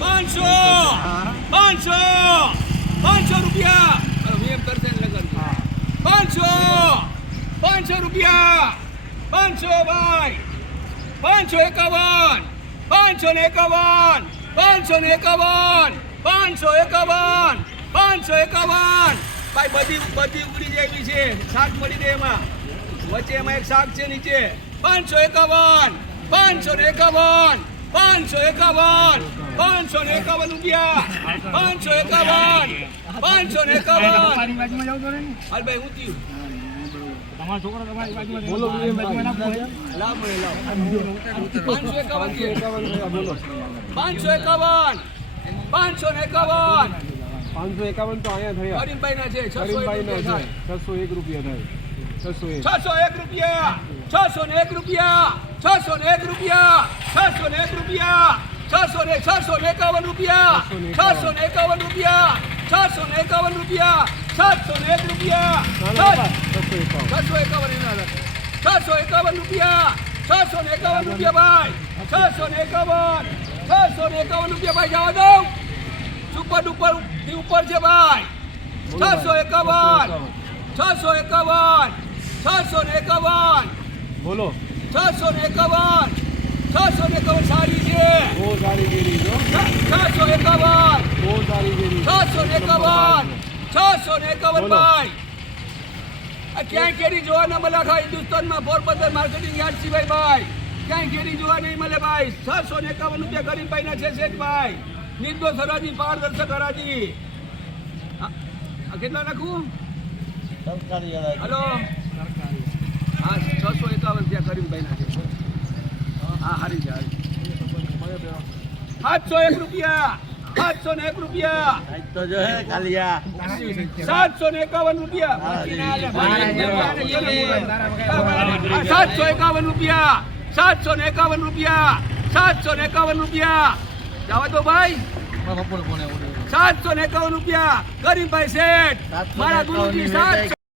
પાંચસો! પાંચસો! પાંચસો રૂપિયા! એમ કરશે લગન. પાંચસો! પાંચસો રૂપિયા! પાંચસો ભાઈ! પાંચસો એકાવન! પાંચસો ને એકાવન! પાંચસો ને એકાવન! પાંચસો એકાવન! પાંચસો એકાવન! ભાઈ બધી બધી ઉડી જાય છે. શાક મળી દે એમાં. વચ્ચે એમાં એક શાક છે નીચે. પાંચસો એકાવન! પાંચસો ને એકાવન! પાંચસો એકાવન પાંચસો ને એકાવન રૂપિયા પાંચસો એકાવન પાંચસો ને એકાવન. હાલ ભાઈ હું થયું. પાંચસો એકાવન પાંચસો ને એકાવન. પાંચસો એકાવન તો અહીંયા થયા. કરીમભાઈ ના છે એક ના છે. થાય. છસો એક રૂપિયા થાય. છસો એક રૂપિયા છસો ને એક રૂપિયા છસો ને એક રૂપિયા. છસો ને એક રૂપિયા છસો ને છસો ને એકાવન રૂપિયા છસો ને એકાવન રૂપિયા છસો ને એકાવન રૂપિયા સાતસો ને એક રૂપિયા છસો એકાવન. છસો એકાવન રૂપિયા છસો ને એકાવન રૂપિયા. ભાઈ છસો ને એકાવન છસો ને એકાવન રૂપિયા ભાઈ જવા દઉં. સુપર ડુપરથી ઉપર છે ભાઈ. છસો એકાવન છસો એકાવન છસો ને એકાવન બોલો. છસો ને એકાવન. છસો એકાવન સારી છે. બહુ સારી ગેરી જો છસો એકાવન. બહુ સારી ગેરી છસો એકાવન. છસો એકાવન ભાઈ. આ ક્યાંય કેરી જોવા ન મળે આખા હિન્દુસ્તાનમાં પોરબંદર માર્કેટિંગ યાર્ડ સિવાય ભાઈ. ક્યાંય કેરી જોવા નહીં મળે ભાઈ. છસો ને એકાવન રૂપિયા ગરીબભાઈ ના છે શેઠભાઈ નિર્દોષ હરાજી પારદર્શક હરાજી. કેટલા નાખું હલો. હા છસો એકાવન રૂપિયા ગરીબભાઈ ના છે હા હારી છે હારી સાતસો એક રૂપિયા સાતસો ને એક રૂપિયા. તો જો હે કાલિયા. સાતસો ને એકાવન રૂપિયા. સાતસો એકાવન રૂપિયા સાતસો ને એકાવન રૂપિયા સાતસો ને એકાવન રૂપિયા. જવા દો ભાઈ. સાતસો ને એકાવન રૂપિયા. ગરીબભાઈ શેઠ મારા ગુરુજી સાતસો